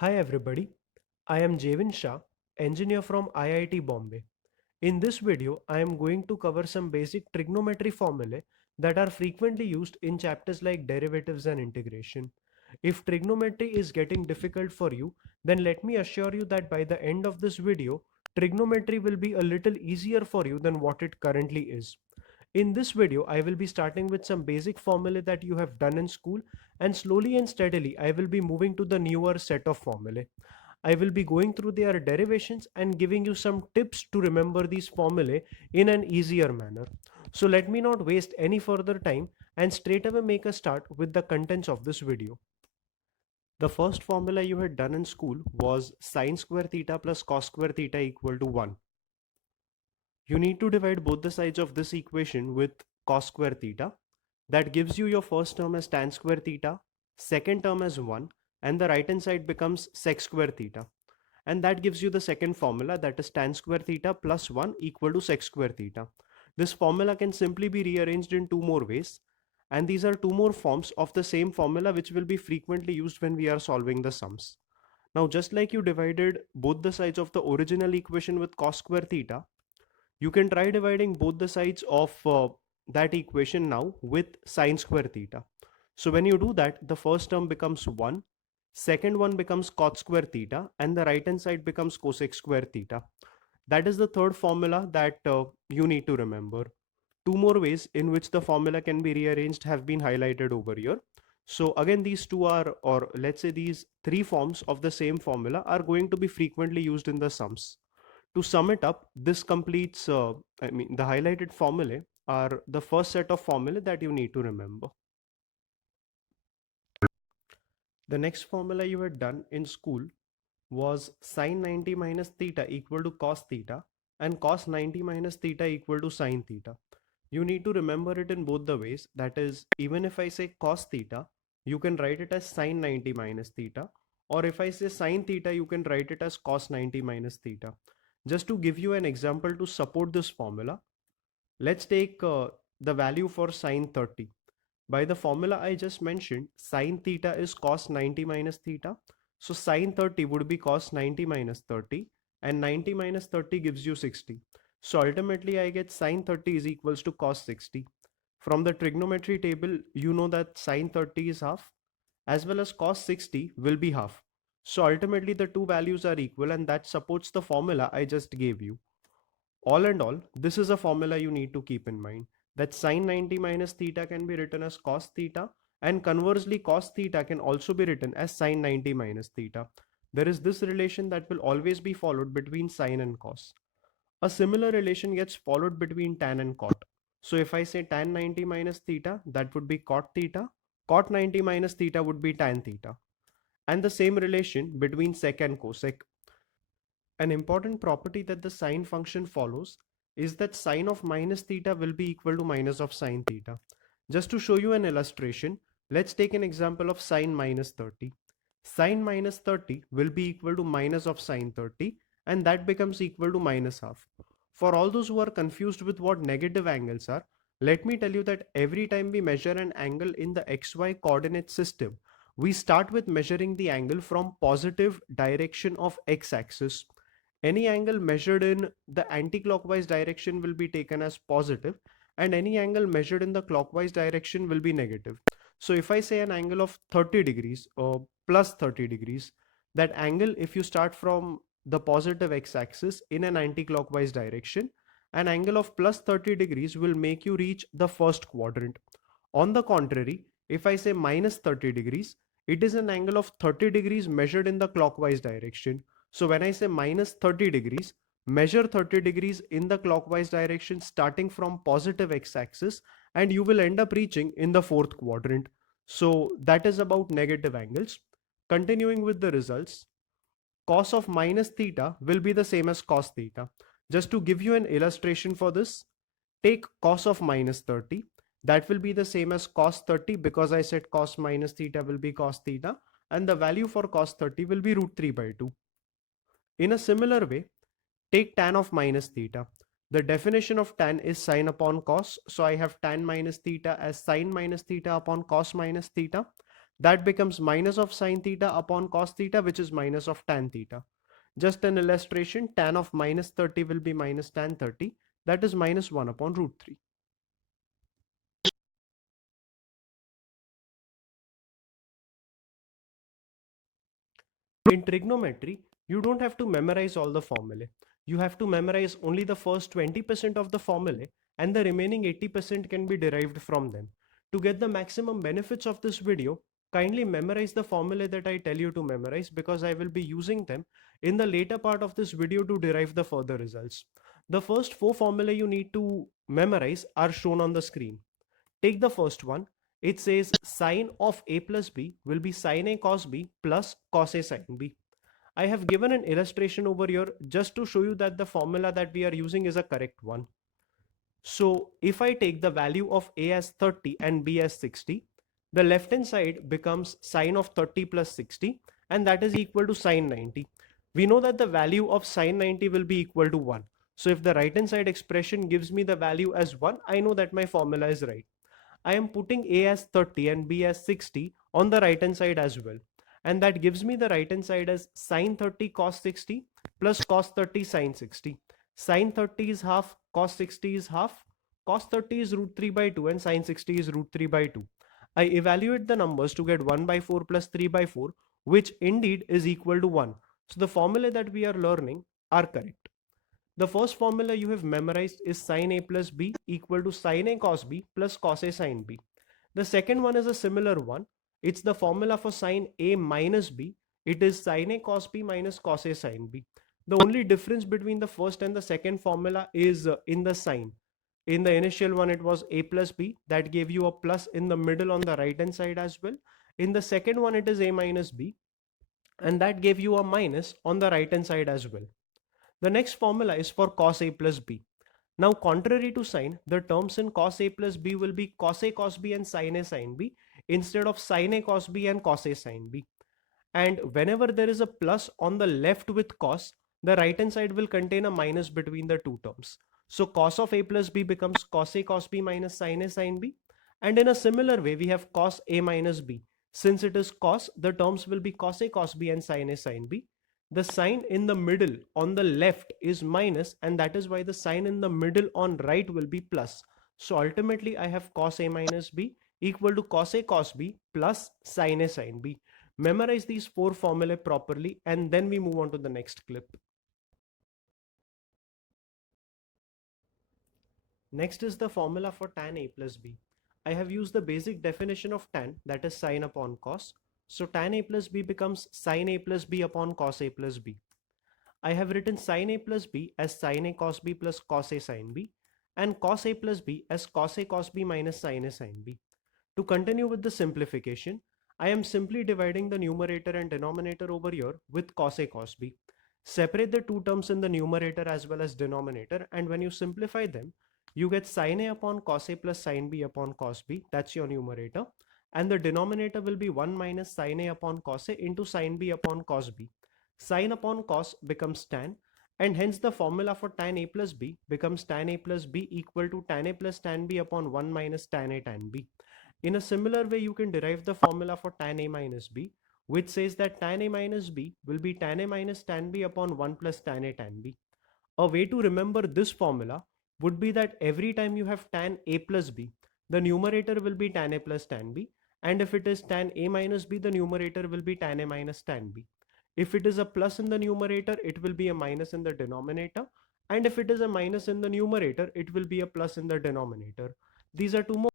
Hi everybody, I am Jevin Shah, engineer from IIT Bombay. In this video, I am going to cover some basic trigonometry formulae that are frequently used in chapters like derivatives and integration. If trigonometry is getting difficult for you, then let me assure you that by the end of this video, trigonometry will be a little easier for you than what it currently is. In this video, I will be starting with some basic formulae that you have done in school, and slowly and steadily I will be moving to the newer set of formulae. I will be going through their derivations and giving you some tips to remember these formulae in an easier manner. So let me not waste any further time and straight away make a start with the contents of this video. The first formula you had done in school was sine square theta plus cos square theta equal to 1. You need to divide both the sides of this equation with cos square theta. That gives you your first term as tan square theta, second term as 1, and the right hand side becomes sec square theta. And that gives you the second formula, that is tan square theta plus 1 equal to sec square theta. This formula can simply be rearranged in two more ways, and these are two more forms of the same formula which will be frequently used when we are solving the sums. Now, just like you divided both the sides of the original equation with cos square theta, you can try dividing both the sides of that equation now with sine square theta. So when you do that, the first term becomes 1, second one becomes cot square theta, and the right hand side becomes cosec square theta. That is the third formula that you need to remember. Two more ways in which the formula can be rearranged have been highlighted over here. So again, these two are, or let's say these three forms of the same formula are going to be frequently used in the sums. To sum it up, this completes, the highlighted formulae are the first set of formulae that you need to remember. The next formula you had done in school was sine 90 minus theta equal to cos theta and cos 90 minus theta equal to sine theta. You need to remember it in both the ways. That is, even if I say cos theta, you can write it as sine 90 minus theta, or if I say sine theta, you can write it as cos 90 minus theta. Just to give you an example to support this formula, let's take the value for sine 30. By the formula I just mentioned, sine theta is cos 90 minus theta. So sine 30 would be cos 90 minus 30, and 90 minus 30 gives you 60. So ultimately I get sine 30 is equals to cos 60. From the trigonometry table, you know that sine 30 is half, as well as cos 60 will be half. So ultimately the two values are equal, and that supports the formula I just gave you. All and all, this is a formula you need to keep in mind, that sine 90 minus theta can be written as cos theta, and conversely cos theta can also be written as sine 90 minus theta. There is this relation that will always be followed between sine and cos. A similar relation gets followed between tan and cot. So if I say tan 90 minus theta, that would be cot theta. Cot 90 minus theta would be tan theta. And the same relation between sec and cosec. An important property that the sine function follows is that sine of minus theta will be equal to minus of sine theta. Just to show you an illustration, let's take an example of sine minus 30. Sine minus 30 will be equal to minus of sine 30, and that becomes equal to minus half. For all those who are confused with what negative angles are, let me tell you that every time we measure an angle in the xy coordinate system, we start with measuring the angle from positive direction of x-axis. Any angle measured in the anti-clockwise direction will be taken as positive, and any angle measured in the clockwise direction will be negative. So if I say an angle of 30 degrees or plus 30 degrees, that angle, if you start from the positive x-axis in an anti-clockwise direction, an angle of plus 30 degrees will make you reach the first quadrant. On the contrary, if I say minus 30 degrees, it is an angle of 30 degrees measured in the clockwise direction. So when I say minus 30 degrees, measure 30 degrees in the clockwise direction starting from positive x-axis, and you will end up reaching in the fourth quadrant. So that is about negative angles. Continuing with the results, cos of minus theta will be the same as cos theta. Just to give you an illustration for this, take cos of minus 30. That will be the same as cos 30 because I said cos minus theta will be cos theta, and the value for cos 30 will be root 3 by 2. In a similar way, take tan of minus theta. The definition of tan is sine upon cos. So I have tan minus theta as sine minus theta upon cos minus theta. That becomes minus of sine theta upon cos theta, which is minus of tan theta. Just an illustration, tan of minus 30 will be minus tan 30. That is minus 1 upon root 3. In trigonometry, you don't have to memorize all the formulae. You have to memorize only the first 20% of the formulae, and the remaining 80% can be derived from them. To get the maximum benefits of this video, kindly memorize the formulae that I tell you to memorize, because I will be using them in the later part of this video to derive the further results. The first 4 formulae you need to memorize are shown on the screen. Take the first one. It says sine of a plus b will be sine a cos b plus cos a sine b. I have given an illustration over here just to show you that the formula that we are using is a correct one. So if I take the value of a as 30 and b as 60, the left hand side becomes sine of 30 plus 60, and that is equal to sine 90. We know that the value of sine 90 will be equal to 1. So if the right hand side expression gives me the value as 1, I know that my formula is right. I am putting a as 30 and b as 60 on the right hand side as well. And that gives me the right hand side as sine 30 cos 60 plus cos 30 sine 60. Sine 30 is half, cos 60 is half, cos 30 is root 3 by 2 and sine 60 is root 3 by 2. I evaluate the numbers to get 1 by 4 plus 3 by 4, which indeed is equal to 1. So the formula that we are learning are correct. The first formula you have memorized is sin a plus b equal to sin a cos b plus cos a sin b. The second one is a similar one. It's the formula for sin a minus b. It is sin a cos b minus cos a sin b. The only difference between the first and the second formula is in the sign. In the initial one, it was a plus b. That gave you a plus in the middle on the right hand side as well. In the second one, it is a minus b. And that gave you a minus on the right hand side as well. The next formula is for cos a plus b. Now, contrary to sine, the terms in cos a plus b will be cos a cos b and sin a sin b instead of sin a cos b and cos a sin b. And whenever there is a plus on the left with cos, the right hand side will contain a minus between the two terms. So cos of a plus b becomes cos a cos b minus sin a sin b. And in a similar way, we have cos a minus b. Since it is cos, the terms will be cos a cos b and sin a sin b. The sign in the middle on the left is minus, and that is why the sign in the middle on right will be plus. So ultimately I have cos a minus b equal to cos a cos b plus sin a sin b. Memorize these 4 formulae properly, and then we move on to the next clip. Next is the formula for tan a plus b. I have used the basic definition of tan, that is sin upon cos. So tan a plus b becomes sin a plus b upon cos a plus b. I have written sin a plus b as sin a cos b plus cos a sin b, and cos a plus b as cos a cos b minus sin a sin b. To continue with the simplification, I am simply dividing the numerator and denominator over here with cos a cos b. Separate the two terms in the numerator as well as denominator, and when you simplify them, you get sin a upon cos a plus sin b upon cos b. That's your numerator. And the denominator will be 1 minus sin a upon cos a into sin b upon cos b. Sin upon cos becomes tan, and hence the formula for tan a plus b becomes tan a plus b equal to tan a plus tan b upon 1 minus tan a tan b. In a similar way, you can derive the formula for tan a minus b, which says that tan a minus b will be tan a minus tan b upon 1 plus tan a tan b. A way to remember this formula would be that every time you have tan a plus b, the numerator will be tan a plus tan b, and if it is tan a minus b, the numerator will be tan a minus tan b. If it is a plus in the numerator, it will be a minus in the denominator, and if it is a minus in the numerator, it will be a plus in the denominator. These are two more